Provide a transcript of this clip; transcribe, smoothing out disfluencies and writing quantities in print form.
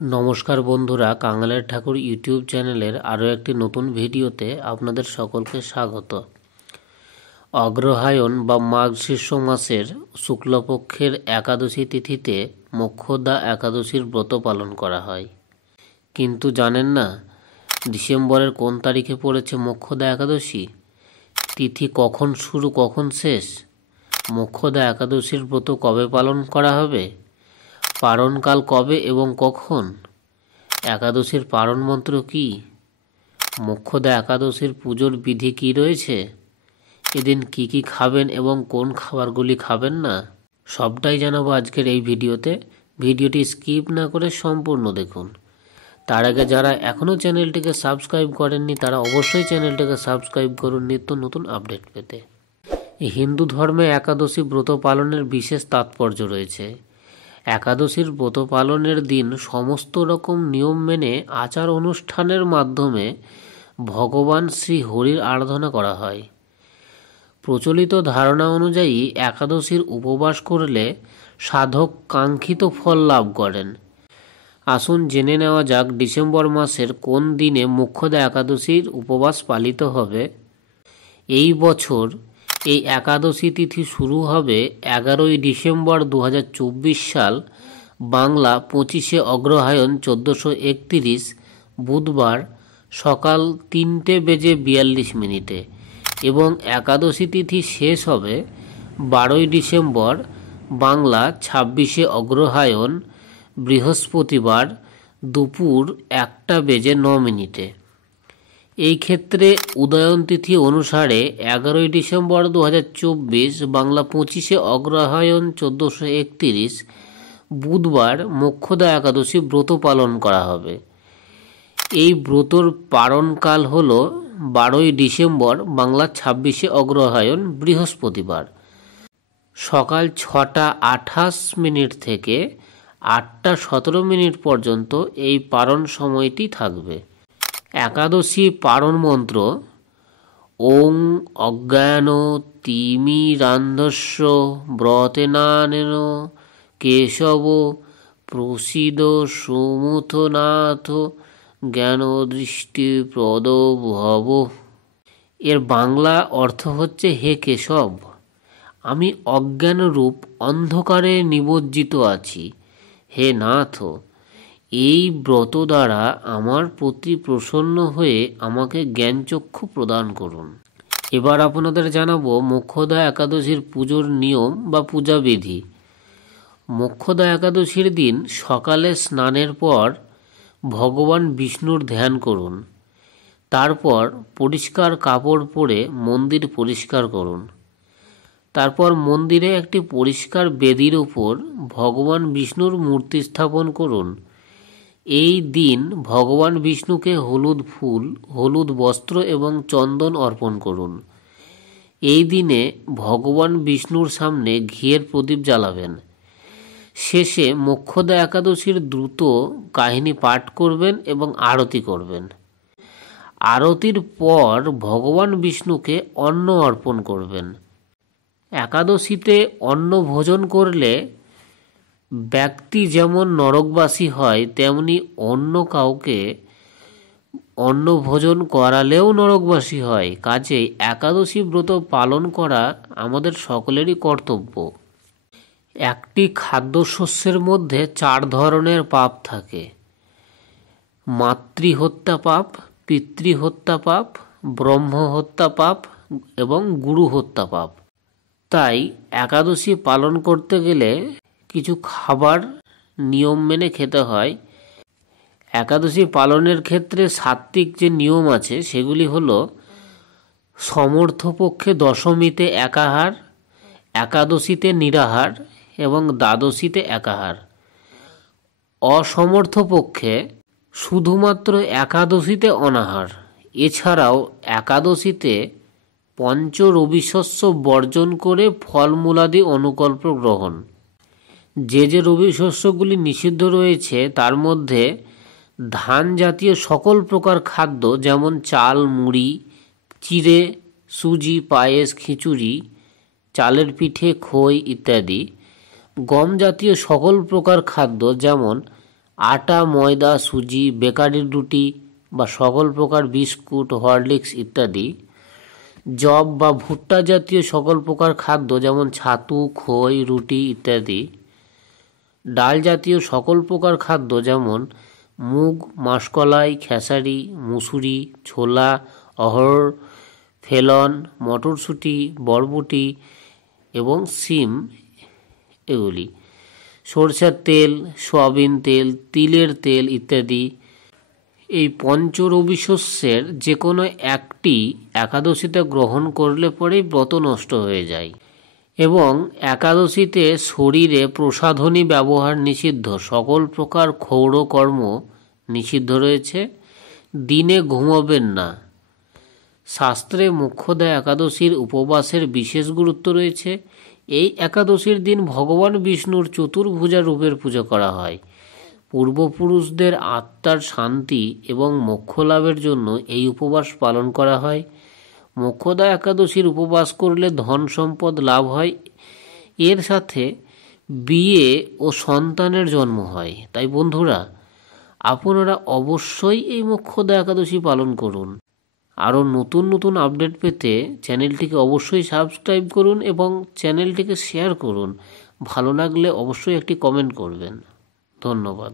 নমস্কার বন্ধুরা, কাঙালের ঠাকুর ইউটিউব চ্যানেলের আরও একটি নতুন ভিডিওতে আপনাদের সকলকে স্বাগত। অগ্রহায়ণ বা মাঘ শীর্ষ মাসের শুক্লপক্ষের একাদশী তিথিতে মোক্ষদা একাদশীর ব্রত পালন করা হয়। কিন্তু জানেন না ডিসেম্বরের কোন তারিখে পড়েছে মোক্ষদা একাদশী? তিথি কখন শুরু কখন শেষ? মোক্ষদা একাদশীর ব্রত কবে পালন করা হবে? পারণকাল কবে এবং কখন? একাদশীর পারণ মন্ত্র কি? মোক্ষদা একাদশীর পুজোর বিধি কি রয়েছে? এদিন কি কি খাবেন এবং কোন খাবারগুলি খাবেন না, সবটাই জানাবো আজকের এই ভিডিওতে। ভিডিওটি স্কিপ না করে সম্পূর্ণ দেখুন। তার আগে যারা এখনও চ্যানেলটিকে সাবস্ক্রাইব করেননি তারা অবশ্যই চ্যানেলটিকে সাবস্ক্রাইব করুন নিত্য নতুন আপডেট পেতে। হিন্দু ধর্মে একাদশী ব্রত পালনের বিশেষ তাৎপর্য রয়েছে। একাদশীর ব্রত পালনের দিন সমস্ত রকম নিয়ম মেনে আচার অনুষ্ঠানের মাধ্যমে ভগবান শ্রী হরির আরাধনা করা হয়। প্রচলিত ধারণা অনুযায়ী একাদশীর উপবাস করলে সাধক কাঙ্ক্ষিত ফল লাভ করেন। আসুন জেনে নেওয়া যাক ডিসেম্বর মাসের কোন দিনে মোক্ষদা একাদশীর উপবাস পালিত হবে। এই বছর এই একাদশী তিথি শুরু হবে 11ই ডিসেম্বর 2024 সাল, বাংলা 25শে অগ্রহায়ণ 1431 বুধবার সকাল 3:42 এবং একাদশী তিথি শেষ হবে 12ই ডিসেম্বর বাংলা 26শে অগ্রহায়ণ বৃহস্পতিবার দুপুর 1:09। এই ক্ষেত্রে উদয়ন তিথি অনুসারে 11ই ডিসেম্বর 2024 বাংলা 25শে অগ্রহায়ণ 1431 বুধবার মোক্ষদা একাদশী ব্রত পালন করা হবে। এই ব্রতর পারণকাল হল 12ই ডিসেম্বর বাংলা 26শে অগ্রহায়ণ বৃহস্পতিবার সকাল 6:28 থেকে 8:17 পর্যন্ত এই পারণ সময়টি থাকবে। একাদশী পারণ মন্ত্র ওং অজ্ঞান তিমিরান্ধস্য ব্রতেনানেন কেশব প্রসীদ সুমুথনাথ জ্ঞান দৃষ্টি প্রদ ভব। এর বাংলা অর্থ হচ্ছে, হে কেশব, আমি অজ্ঞানরূপ অন্ধকারে নিমজ্জিত আছি। হে নাথ, এই ব্রত দ্বারা আমার প্রতি প্রসন্ন হয়ে আমাকে জ্ঞানচক্ষু প্রদান করুন। এবার আপনাদের জানাবো মোক্ষদা একাদশীর পুজোর নিয়ম বা পূজাবিধি। মোক্ষদা একাদশীর দিন সকালে স্নানের পর ভগবান বিষ্ণুর ধ্যান করুন। তারপর পরিষ্কার কাপড় পরে মন্দির পরিষ্কার করুন। তারপর মন্দিরে একটি পরিষ্কার বেদির উপর ভগবান বিষ্ণুর মূর্তি স্থাপন করুন। এই দিন ভগবান বিষ্ণুকে হলুদ ফুল, হলুদ বস্ত্র এবং চন্দন অর্পণ করুন। এই দিনে ভগবান বিষ্ণুর সামনে ঘিয়ের প্রদীপ জ্বালাবেন। শেষে মোক্ষদা একাদশীর দ্রুত কাহিনী পাঠ করবেন এবং আরতি করবেন। আরতির পর ভগবান বিষ্ণুকে অন্ন অর্পণ করবেন। একাদশীতে অন্ন ভোজন করলে ব্যক্তি যেমন নরকবাসী হয়, তেমনি অন্য কাউকে অন্ন ভোজন করালেও নরকবাসী হয়। কাজেই একাদশী ব্রত পালন করা আমাদের সকলেরই কর্তব্য। একটি খাদ্যশস্যের মধ্যে 4 ধরনের পাপ থাকে: মাতৃহত্যা পাপ, পিতৃহত্যা পাপ, ব্রহ্মহত্যা পাপ এবং গুরু হত্যা পাপ। তাই একাদশী পালন করতে গেলে কিছু খাবার নিয়ম মেনে খেতে হয়। একাদশী পালনের ক্ষেত্রে সাত্ত্বিক যে নিয়ম আছে সেগুলি হলো: সমর্থপক্ষে দশমীতে একাহার, একাদশীতে নিরাহার এবং দ্বাদশীতে একাহার। অসমর্থপক্ষে শুধুমাত্র একাদশীতে অনাহার। এছাড়াও একাদশীতে পঞ্চ রবিশস্য বর্জন করে ফলমূলাদি অনুকল্প গ্রহণ। যে যে রবিশস্যগুলি নিষিদ্ধ রয়েছে তার মধ্যে ধান জাতীয় সকল প্রকার খাদ্য, যেমন চাল, মুড়ি, চিড়ে, সুজি, পায়েস, খিচুড়ি, চালের পিঠে, খই ইত্যাদি। গম জাতীয় সকল প্রকার খাদ্য, যেমন আটা, ময়দা, সুজি, বেকারির রুটি বা সকল প্রকার বিস্কুট, হরলিক্স ইত্যাদি। জব বা ভুট্টা জাতীয় সকল প্রকার খাদ্য যেমন ছাতু, খই, রুটি ইত্যাদি। ডাল জাতীয় সকল প্রকার খাদ্য যেমন মুগ, মাসকলাই, খেসারি, মুসুরি, ছোলা, অড়হর, ফেলন, মটরশুঁটি, বরবটি এবং শিম এগুলি। সরষের তেল, সয়াবিন তেল, তিলের তেল ইত্যাদি। এই পঞ্চরবি শস্যের যে কোনো একটি একাদশীতে গ্রহণ করলে পরেই ব্রত নষ্ট হয়ে যায় এবং একাদশীতে শরীরে প্রসাধনী ব্যবহার নিষিদ্ধ। সকল প্রকার ক্ষৌরকর্ম নিষিদ্ধ রয়েছে। দিনে ঘুমাবেন না। শাস্ত্রে মোক্ষদা একাদশীর উপবাসের বিশেষ গুরুত্ব রয়েছে। এই একাদশীর দিন ভগবান বিষ্ণুর চতুর্ভুজা রূপের পুজো করা হয়। পূর্বপুরুষদের আত্মার শান্তি এবং মোক্ষ লাভের জন্য এই উপবাস পালন করা হয়। মোক্ষদা একাদশীর উপবাস করলে ধন সম্পদ লাভ হয়, এর সাথে বিয়ে ও সন্তানের জন্ম হয়। তাই বন্ধুরা, আপনারা অবশ্যই এই মোক্ষদা একাদশী পালন করুন। আরও নতুন নতুন আপডেট পেতে চ্যানেলটিকে অবশ্যই সাবস্ক্রাইব করুন এবং চ্যানেলটিকে শেয়ার করুন। ভালো লাগলে অবশ্যই একটি কমেন্ট করবেন। ধন্যবাদ।